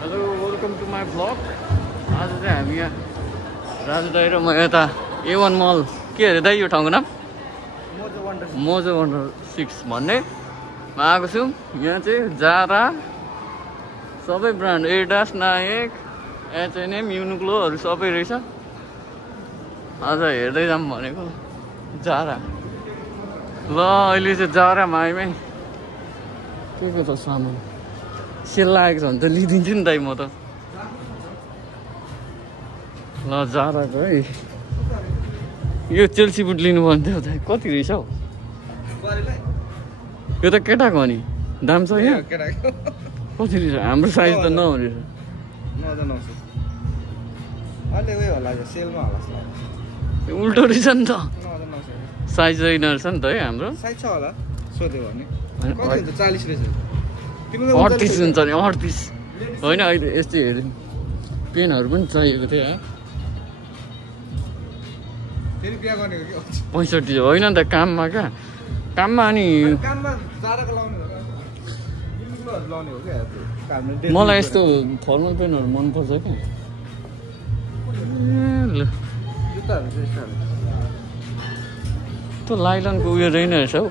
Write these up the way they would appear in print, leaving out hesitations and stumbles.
Hello welcome to my blog. आज चाहिँ हामी यहाँ राजु दाइ र म यता A1 मल के अरे दाइ यो ठाउँको नाम मोजो वन्डर 6 भन्नेमा आएको छु। यहाँ चाहिँ जारा सबै ब्रान्ड एडिडास नाइक H&M युनिक्लोहरू सबै रहेछ। आज हेर्दै जाऊँ भनेको जारा। ल अहिले चाहिँ जारामा आइमै के त सामान सेल लागेको छ भने त लिइदिन्छु नि दाइ म त। ल जाराको है यो चेल्सी बुट लिनु पर्ने थियो दाइ, कति रहेछ हौ? यो त केटाको हो नि, दाम छ यहाँ कति रहेछ? हाम्रो साइज त नहुने रहेछ। उल्टो रहेछ नि त, साइज छैन रहेछ नि त है हाम्रो। 38 हुन्छ नि, 38 होइन। अहिले यस्तै हेऱ्यो पेनहरू पनि चाहिएको थियो। 65 होइन नि त, काममा क्या, काममा। अनि मलाई यस्तो फर्मल पेनहरू मनपर्छ क्या। त्यो लाइलनको उयो रहेन रहेछ हौ,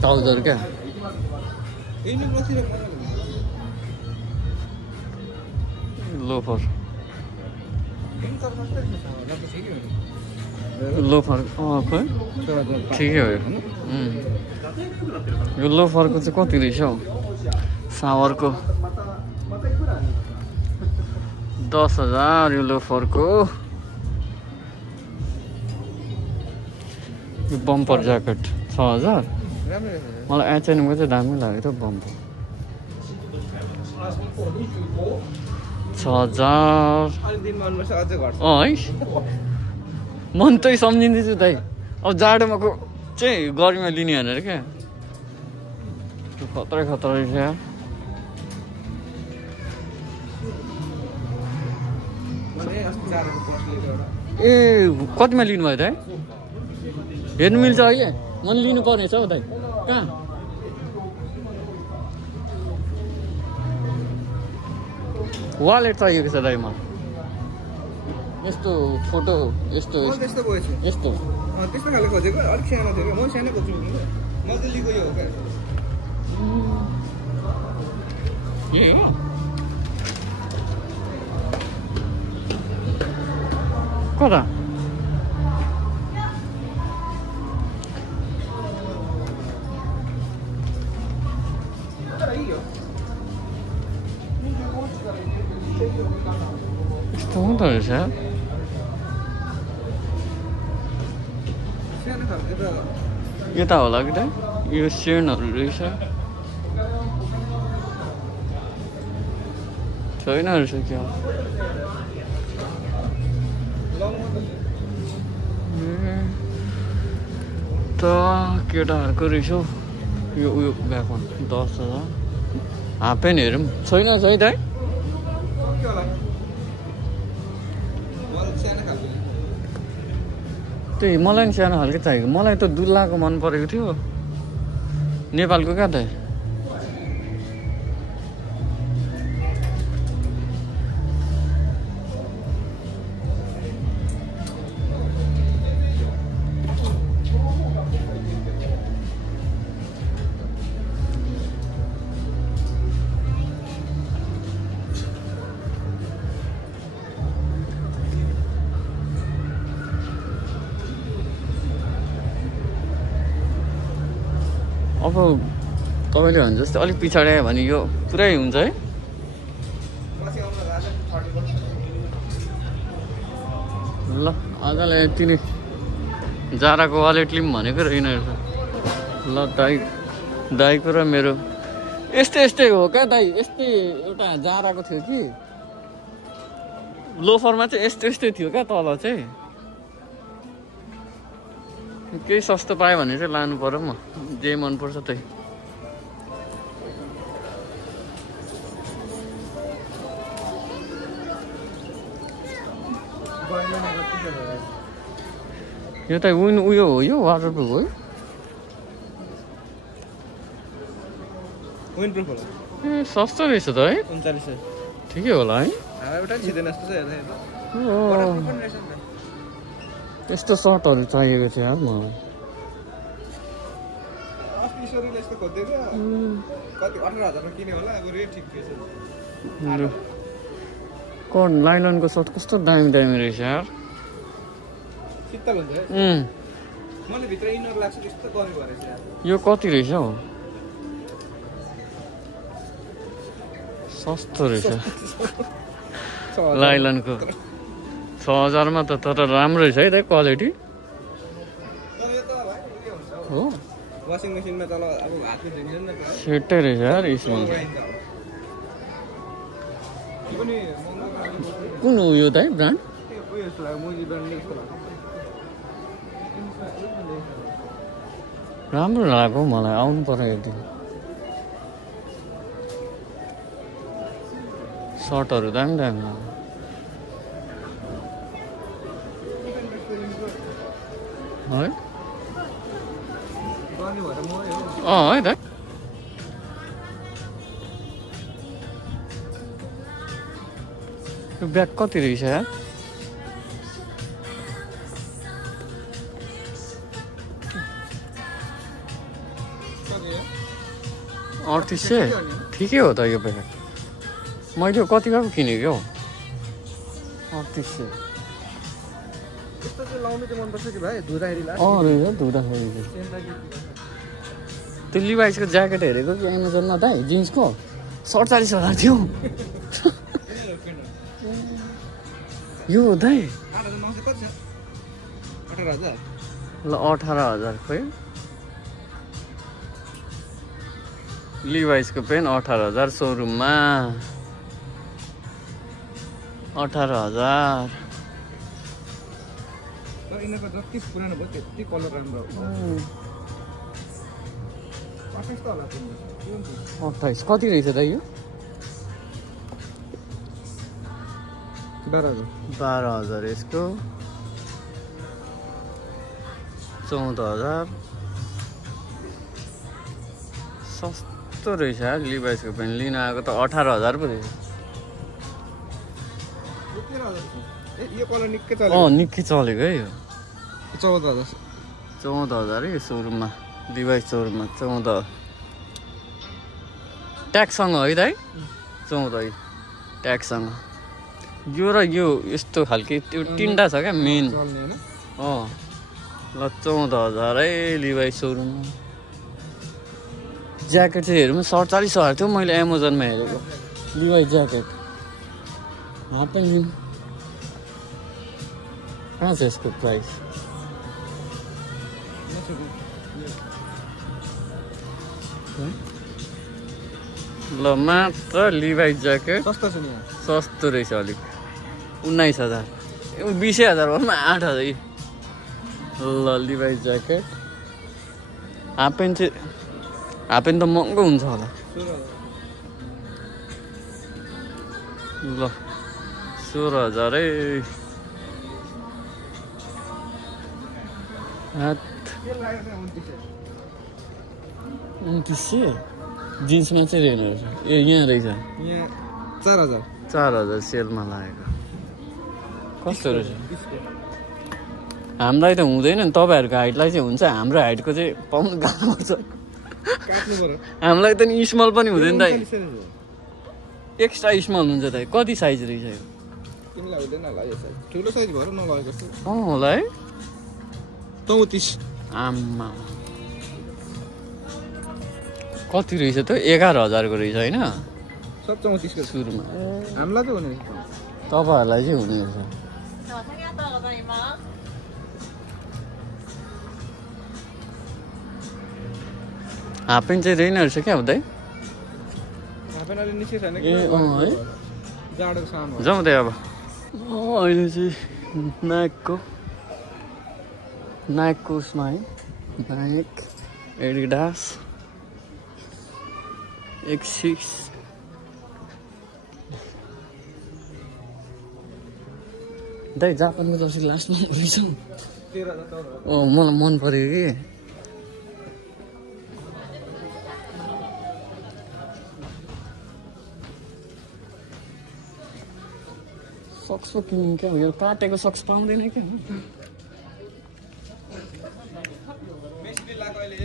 ट्राउजर क्या। लोफर लोफर खै ठिकै हो यो लोफरको चाहिँ कति रहेछ हौ? सावरको 10,000 यो लोफरको। यो बम्पर ज्याकेट 6,000। मलाई H&M को चाहिँ दामी लाग्यो त बम्पर। 6,000 है। मन त्यही सम्झिँदैछु दाइ। अब जाडोमा को चाहिँ गर्मीमा लिने भनेर क्या। खतरा खतरा रहेछ यार। ए कतिमा लिनुभयो दाइ? हेर्नु मिल्छ है? मैले लिनु पर्नेछ हौ दाइ। कहाँ? वालेट चाहिएको छ दाइ मलाई। यस्तो फोटो यस्तो यस्तो त्यस्तो खाले खोजेको। अलिक सानो थियो म सानो खोज्छु मजलीको यो हो क्या। यही हो कता? यस्तो हुँदो रहेछ। यता होला कि त यो सेनहरू रहेछ। छैन रहेछ क्या त केटाहरूको रहेछ हौ। यो उयो गएको 10,000। हाफ प्यान्ट हेरौँ छैन है दाइ? त्यही मलाई नि सानो खालको चाहिएको। मलाई त दुल्लाको मन परेको थियो, नेपालको क्या दाइ। अब तपाईँले भने जस्तै अलिक पछाडि आयो भने यो पुरै हुन्छ है। ल आजलाई यति नै। जाराको वालेट लिउँ भनेको रहेन रहेछ। ल दाइको र मेरो यस्तै हो क्या दाइ। यस्तै एउटा जाराको थियो कि लोफरमा चाहिँ यस्तै थियो क्या तल चाहिँ। केही सस्तो पायो भने चाहिँ लानु पर्यो। म जे मनपर्छ त्यही। यो त उयो हो, यो वाटरप्रुफ हो। विन्डप्रुफ होला। ए सस्तो रहेछ त है। 39 ठिकै होला है एउटा छिदैन जस्तो छ हेर्दा यस्तो सर्टहरू चाहिएको थियो यार मलाई किशोरीले यस्तो खोजिदिएको कति 18,000 मा किन्यो होला अब रेट ठिक थिएछ कोन लाइलनको सर्ट कस्तो दामी दामी रहेछ यार शीतल हुन्छ है मैले भित्र इनर लाग्छ त्यस्तो गर्नु भरेछ यार यो कति रहेछ हौ सस्तो रहेछ लाइलनको 6,000 मा त तर राम्रो रहेछ है त क्वालिटी तर यो त भाइ के हुन्छ हो वाशिङ मेसिनमा तल अब हातले धुइन्छ नि त सेटै रहेछ यार यसमा पनि कुन हो यो त है ब्रान्ड उयो जस्तो लाग्यो मोजी ब्रान्ड जस्तो लाग्यो राम्रो लाग्यो मलाई आउनु पर्यो एक दिन सर्टहरू दामी दामी लाग्यो है गर्ने भएर म है त यो ब्याग कति रहेछ यार अडतिस सय ठिकै हो त यो ब्याग मैले कतिको पो किनेको हौ 3800 त्यस्तो चाहिँ लाउनु चाहिँ मनपर्छ कि भाइ धुँदाखेरि लाग्छ रहेछ धुँदाखेरि त्यो लिभाइसको ज्याकेट हेरेको कि एमाजोनमा दाइ जिन्सको 47,000 थियो यो दाइ 8,900 कति छ 18,000 ल 18,000 खोइ लिभाइसको पेन 18,000 सोरुममा 18,000 तर यिनीहरूको जति पुरानो भयो त्यति कलर राम्रो हो 28 त होला 28 कति रहेछ त यो 12,000 यसको 14,000 सस्तो रहेछ लिभाइसको पेन लिन आएको त 18,000 पो रहेछ यो कलर निकै चल्यो निकै चलेको है यो 14,000 है सोरुममा लिभाइस सोरुममा 14 ट्यागसँग है दाइ 14 ट्यागसँग यो र यो यस्तो खालके त्यो तिनवटा छ क्या मेन ल 14,000 है लिभाइस सोरुममा ज्याकेट चाहिँ हेरौँ 47,000 थियो मैले एमाजोनमा हेरेको लिभाइस ज्याकेट हाफ प्यान्ट कहाँ छ यसको प्राइस ल मात्र लिभाइस ज्याकेट सस्तो छ नि सस्तो रहेछ अलिक 19,000 20,000 भरमा 8,000 ल लिभाइस ज्याकेट हाफ प्यान्ट त महँगो हुन्छ होला ल 16,000 है 29,000 जिन्समा चाहिँ रहेन रहेछ ए यहाँ रहेछ यहाँ 4,000 4,000 सेलमा लागेको कस्तो रहेछ हामीलाई त हुँदैन नि तपाईँहरूको हाइटलाई चाहिँ हुन्छ हाम्रो हाइटको चाहिँ पाउनु गाह्रो पर्छ हामीलाई त नि स्मल पनि हुँदैन दाइ एक्स्ट्रा स्मल हुन्छ दाइ कति साइज रहेछ यो तिमीलाई हुँदैन होला यो साइज ठुलो साइज भएर नलगेको जस्तो होला है 34 आम्मा कति रहेछ त 11,000 को रहेछ होइन सब 34 को सुरुमा हामीलाई चाहिँ हुने तपाईँहरूलाई चाहिँ हुने रहेछ हाफ प्यान्ट चाहिँ रहेन रहेछ क्या हुँदै हाफेनले निस्के छैन ए है जाडोको सामान जाउँ त अब अहिले चाहिँ नाइकको उसमा है नाइक एडिडास X6 दाइ जापानको जर्सी लास्टमा रहेछ मलाई मन पऱ्यो कि सक्स पो किनिन् क्या यो काटेको सक्स पाउँदैन क्या मेसीले लगाएको अहिले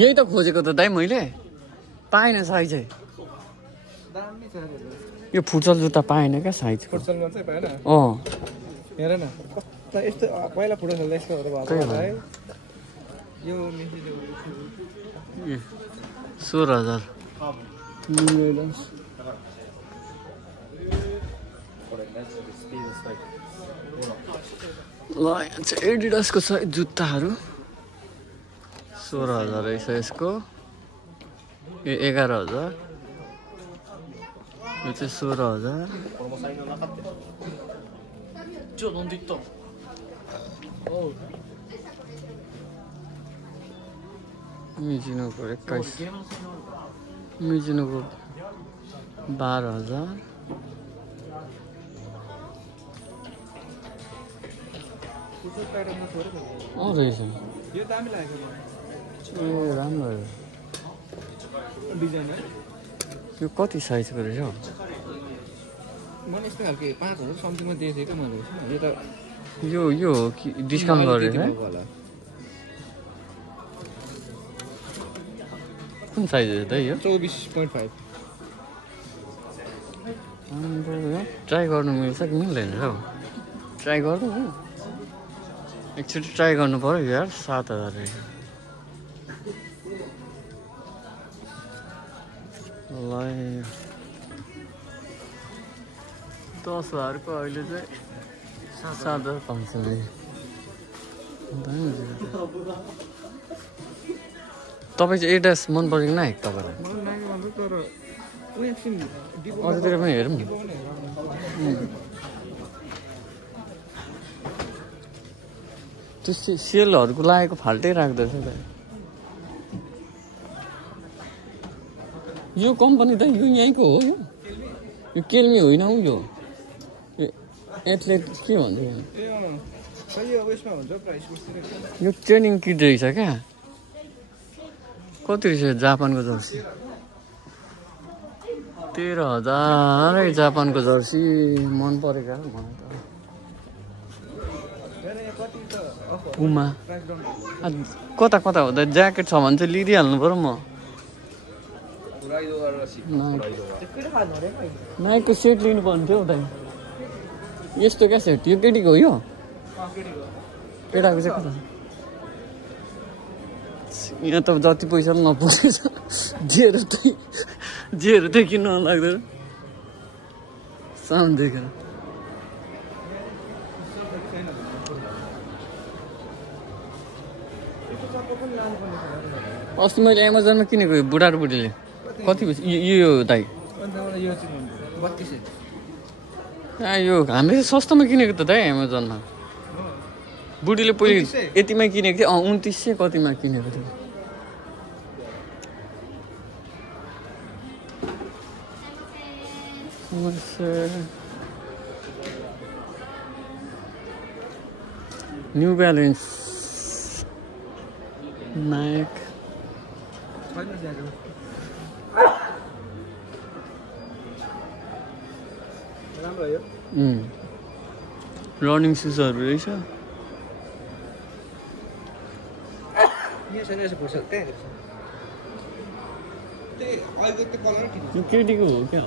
यही त खोजेको त दाइ मैले पाएन साइजै दामी छ यो फुटसल जुत्ता पाएन क्या साइजको फुटसलमा चाहिँ पाएन अँ हेर न कस्तो यस्तो पहिला फुटसल यस्तोहरू भएको होला है यो मेसीले 16,000 ल यहाँ चाहिँ एडिडासको छ जुत्ताहरू 16,000 रहेछ यसको यो 11,000 यो चाहिँ 16,000 मिजुनोको 21 मिजुनोको 12,000 रहेछ यो दामी लाग्यो ए राम्रो डिजाइन यो कति साइजको रहेछ मैले यस्तो खालको 5,000 समथिङमा दिएको थिएँ मैले यो त यो डिस्काउन्ट गरेर होला कुन साइज हो त यो 24.5 ट्राई गर्नु मिल्छ कि मिल्दैन हौ ट्राई गर्नु हो एकचोटि ट्राई गर्नु पऱ्यो यार 7,000 रहेछ ल 10,000 को अहिले चाहिँ 7,000 पाउँछ तपाईँ चाहिँ एडास मन परेको नाइ तपाईँलाई अझतिर पनि हेरौँ त्यस्तै सेलहरूको लागेको फाल्टै राख्दछ त यो कम्पनी त यो यहीँको हो यो केल्मी होइन हौ यो एथलेट के भन्छ यो ट्रेनिङ किट रहेछ क्या कति रहेछ जापानको जर्सी 13,000 जापानको जर्सी मन परेको मलाई त पुमा कता कता हुँदा ज्याकेट छ भने चाहिँ लिइदिइहाल्नु पऱ्यो म नाइकको सेट लिनु पर्ने थियो दाइ यस्तो क्या सेट यो केटीको हो यो केटाको चाहिँ कता यहाँ त जति पैसा पनि नपुगेछ जेहरू त्यही किन्नु लाग्दैन साउन्ड देखेर अस्ति मैले एमाजोनमा किनेको बुढा र बुढीले कति यो दाइ यो हामीले सस्तोमा किनेको त दाइ एमाजोनमा बुढीले पहिले यतिमै किनेको थियो 2900 कतिमा किनेको थियो न्यू ब्यालेन्स नाइक रनिङ सुजहरू रहेछ यो केटीको हो क्या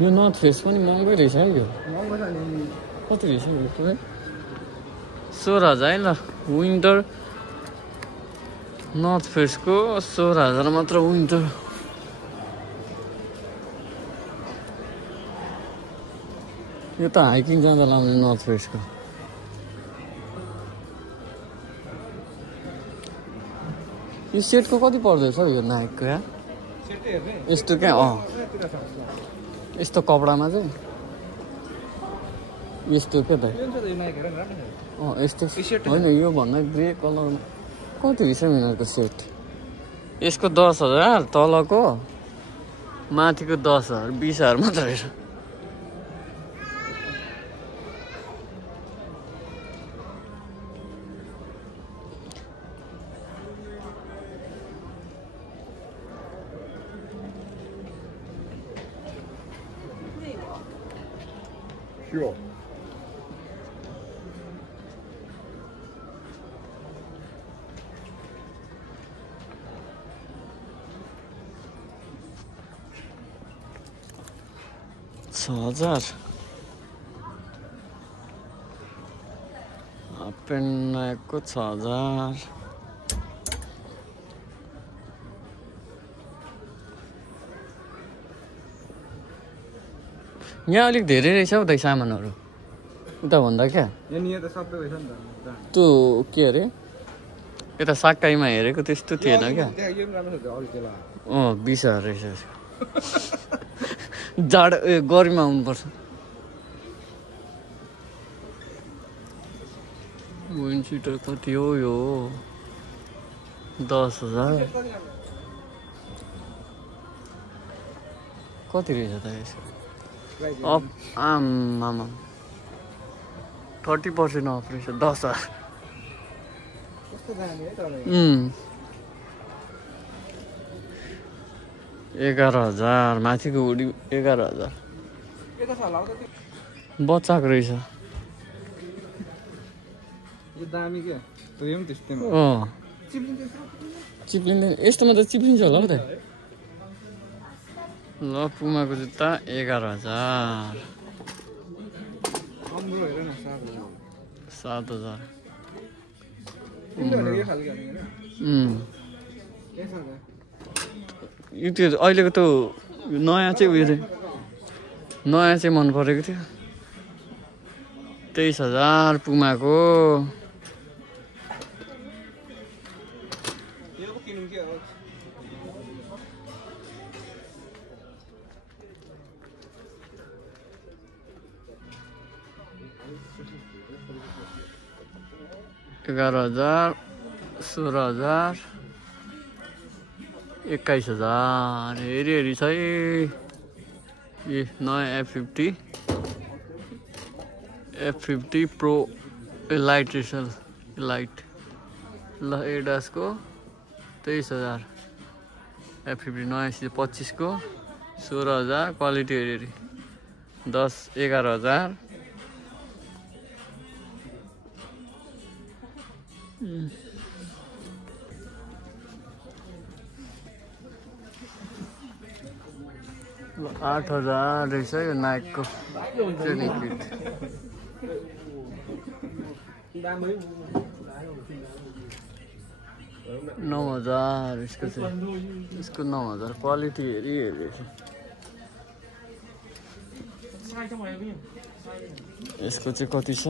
यो नर्थ फेस पनि महँगै रहेछ है यो कति रहेछ यो 16,000 ल विन्टर नर्थ फेसको 16,000 मात्र विन्टर यो त हाइकिङ जाँदा लाउने नर्थ फेसको यो सेटको कति पर्दैछ यो नाइकको यार यस्तो क्या यस्तो कपडामा चाहिँ यस्तो क्या त यस्तो होइन यो भन्दा ग्रे कलरमा कति रहेछ यिनीहरूको सेट यसको 10,000 तलको माथिको 10,000 20,000 मात्र रहेछ Sure. $6,000 हाफ प्यान्ट नयाँको 6,000 यहाँ अलिक धेरै रहेछ हौ दाइ सामानहरू उता भन्दा क्या यहाँ त सबै रहेछ नि त त्यो के अरे यता साकाइमा हेरेको त्यस्तो थिएन क्या यो पनि राम्रो छ अरू त्यसलाई 20,000 रहेछ जाडो गर्मीमा आउनुपर्छ विन्ड सिटर कति हो यो 10,000 कति रहेछ त यसको अफ आमामा 30% अफ रहेछ 10,000 कस्तो दामी है तर 11,000 माथिको उडी 11,000 के त छ होला त्यो बच्चाको रहेछ यो दामी के त्यो पनि त्यस्तैमा चिप्लिँदैन यस्तोमा त चिप्लिन्छ होला हौ त ल पुमाको जुत्ता 11,000 राम्रो हेर न 7,000 तिम्रो यो खालको हैन के छ यो त्यो अहिलेको त्यो नयाँ चाहिँ उयो नयाँ चाहिँ मन परेको थियो 23,000 पुमाको यो पो किनौँ के हो 11,000 16,000 21,000 हेरी हेरी छ ये नयाँ F50 Pro लाइट रहेछ लाइट ल एडास को 23,000 F50 नयाँ 25 को 16,000 क्वालिटी हेरी हेरी 10 11,000 8,000 रहेछ यो नाइकको ट्रेनिङ किट 9,000 इसको 9,000 क्वालिटी हेरी हेरी यसको चाहिँ कति छ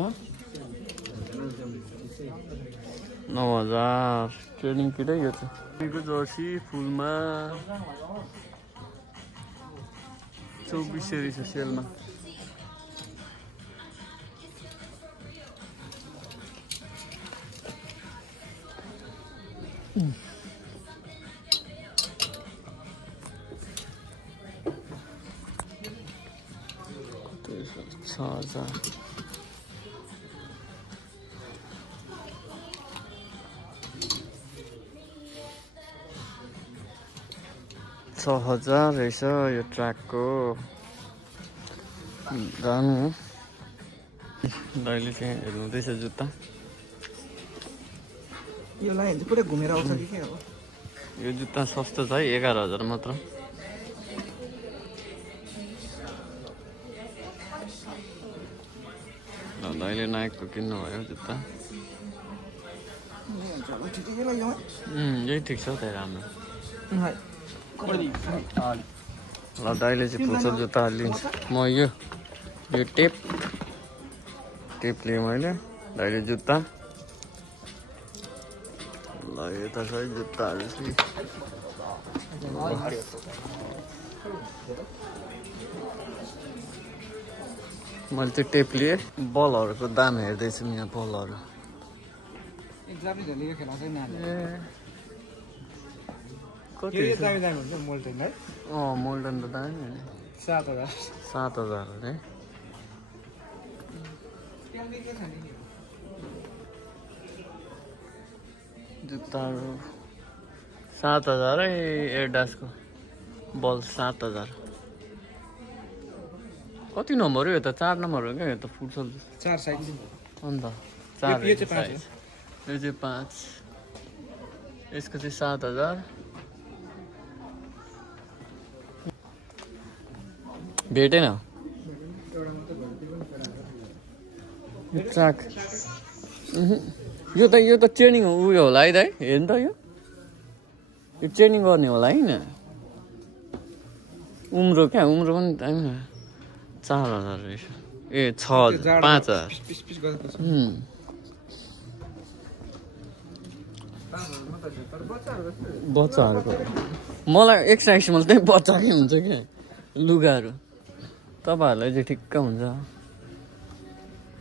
9,000 ट्रेनिङ किटै यो चाहिँ जर्सी फुलमा 24 रहेछ सेलमा कति 6,000 6,000 रहेछ यो ट्र्याकको दामी हो दाइले चाहिँ हेर्नुहुँदैछ जुत्ता यो लाइन चाहिँ पुरै घुमेर आउँछ कि के हो यो जुत्ता सस्तो छ है 11,000 मात्र दाइले नाइकको किन्नु भयो जुत्ता यही ठिक छ त राम्रो ल दाइले चाहिँ पुग्छ जुत्ता लिन्छ म यो टेप लिएँ मैले दाइले जुत्ता ल यता छ है जुत्ताहरू चाहिँ मैले चाहिँ टेप लिएँ बलहरूको दाम हेर्दैछु यहाँ बलहरू मोल्टन है मोल्टन त दामी 7,000 अरे जुत्ताहरू 7,000 है एडिडासको बल 7,000 कति नम्बर हो यो त 4 नम्बर हो क्या यो त फुटसल 4 साइज अन्त 4 यो चाहिँ 5 साइज यो चाहिँ 5 यसको चाहिँ 7000 भेटेन ट्र्याक यो त ट्रेनिङ उयो होला है दाइ हेर्नु त यो ट्रेनिङ गर्ने होला है न उम्रो क्या उम्रो पनि टाइम 4000 रहेछ ए 5000 बच्चाहरूको मलाई एक्साइजमा त्यही बच्चाकै हुन्छ क्या लुगाहरू तपाईँहरूलाई चाहिँ ठिक्क हुन्छ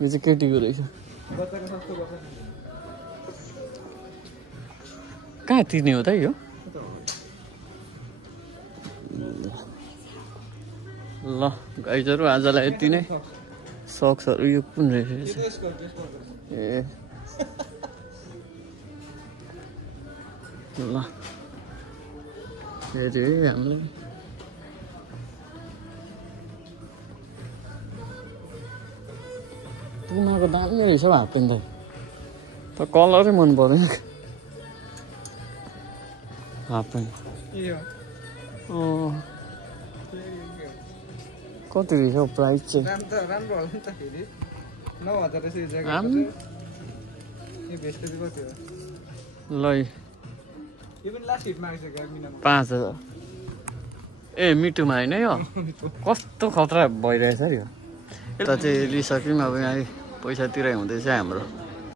यो चाहिँ केटीको रहेछ कहाँ तिर्ने हो त यो ल गाइजहरू आजलाई यति नै सक्सहरू यो कुन रहेछ ए ल हेऱ्यो है हामीले पुमाको दामी रहेछ हौ हाफ पेन्ट त कलरै मन परेन हाफ पेन्ट कति रहेछ हौ प्राइस चाहिँ राम्रो होला नि त फेरि 9000 रहेछ यो ज्याकेट यो भेस्ट चाहिँ कति हो ल यो पनि लास्ट हिटमा आइसक्यो मिनामा 5000 ए मिटुमा होइन यो कस्तो खतरा भइरहेछ यो यता चाहिँ लिइसक्यौँ अब यहाँ पैसा तिराइ हुँदैछ हाम्रो